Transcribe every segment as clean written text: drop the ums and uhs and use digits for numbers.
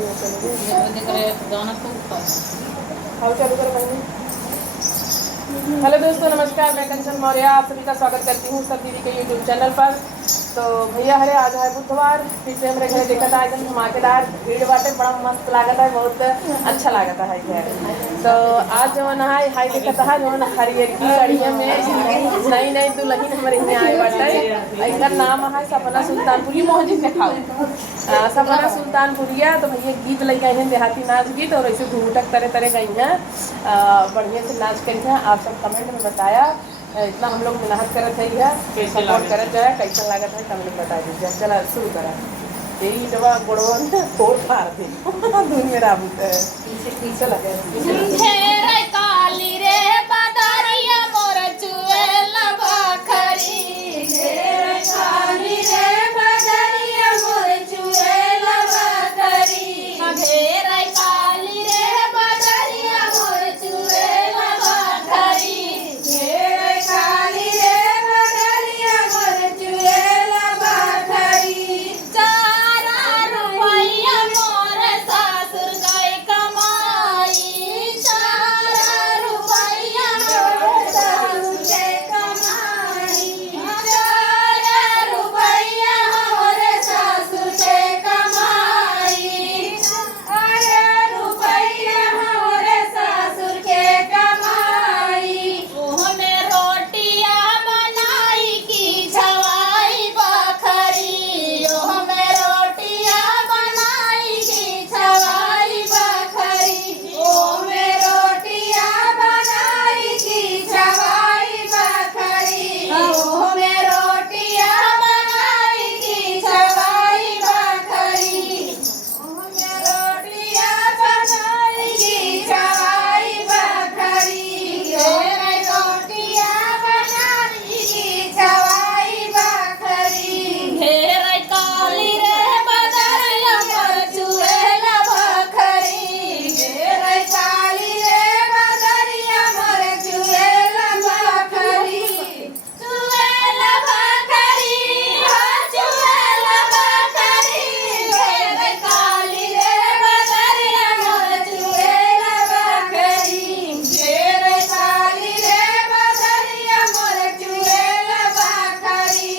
Hello दोस्तों, नमस्कार। मैं कंचन मौर्य आप सभी का स्वागत करती हूँ सब दीदी के यूट्यूब चैनल पर। तो भैया हरे आज है बुधवार, फिर से हमारे घर देखा था एकदम धमाकेदार भीड़ बाटे, बड़ा मस्त लागत है, बहुत अच्छा लागत है घर। तो आज जो नहाई हाई देखा था जो हरियर की कड़िया में नई नई दुल्हन हमारे यहाँ आए बाटे। इनका नाम है सपना सुल्तानपुरी मोहजिद ने खाओ सपना सुल्तानपुरिया। तो भैया गीत लग गए हैं देहाती नाच गीत, और ऐसे घूटक तरह तरह गई हैं, बढ़िया से नाच करी हैं। आप सब कमेंट में बताया इतना हम लोग मेहनत करत है, सपोर्ट करत जाए, कैसा लागत है कमेंट में बता दीजिए। चला शुरू करा यही जवा गोड़वा में फोड़ फाड़ दी धुन मेरा चला काली रे बदरिया मोर चुएल बखरी, काली रे बदरिया मोर चुएल बखरी, ढेर काली रे बदरिया मोर चुएल बखरी, ढेर काली रे बदरिया मोर चुएल बखरी। 4 रुपया मोर सासुर गए कमाई, 4 रुपया मोर सासुर गए कमाई, 4 रुपया मोर सासुर के कमाई, 4 रुपया मोर सासुर के कमाई। ओहमे रोटिया बनाई की छवाई बखरी, ओहमे रोटिया बनाई की छवाई बखरी, ओहमे रोटिया बनाई की छवाई बखरी, ओहमे रोटिया बनाई की छवाई बखरी, ओहमे रोटिया बनाई की छवाई बखरी, ढेर रोटिया बनाई की छवाई बखरी, ढेर काली रे बदरिया मोर चुएल बखरी, ढेर काली रे बदरिया मोर चुएल बखरी, चुएल बखरी हो चुएल बखरी, ढेर काली रे बदरिया मोर चुएल बखरी, ढेर काली रे बदरिया मोर चुएल बखरी,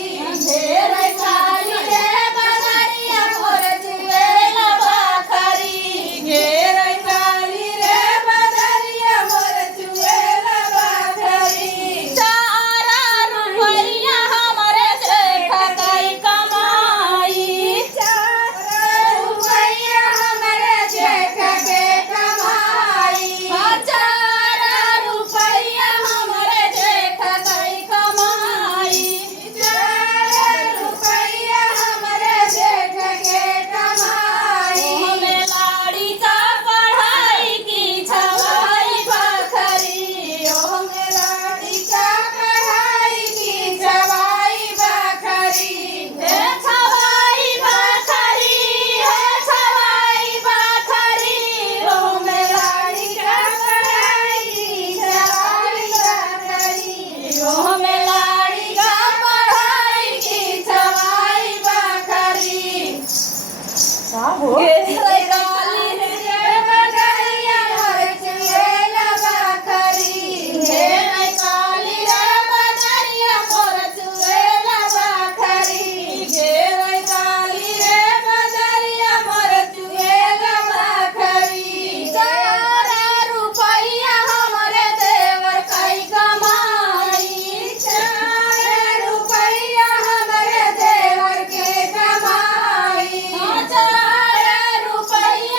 ढेर काली रे बदरिया मोर चुएल बखरी, ढेर काली रे बदरिया मोर चुएल बखरी। 4 रुपया हमरे जेठ कई कमाई, 4 रुपया हमरे जेठ के कमाई, 4 रुपया हमरे जेठ कई कमाई, 4 रुपया हमरे जेठ के कमाई। ओहमे लाड़ी का पढ़ाई की छवाई बखरी, ओहमे लाड़ी का पढ़ाई की छवाई बखरी, हे छवाई बखरी, हे छवाई बखरी, ओहमे लाड़ी का पढ़ाई की छवाई बखरी, ओहमे लाड़ी का पढ़ाई की छवाई बखरी। हो काली रे बदरिया मोर चुएल बखरी, ढेर काली रे बदरिया मोर चुएल बखरी, ढेर काली रे बदरिया मोर चुएल बखरी। 4 रुपया हमरे देवर कई कमाई, 4 रुपया हमरे देवर के कमाई, 4 रुपया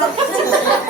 हमर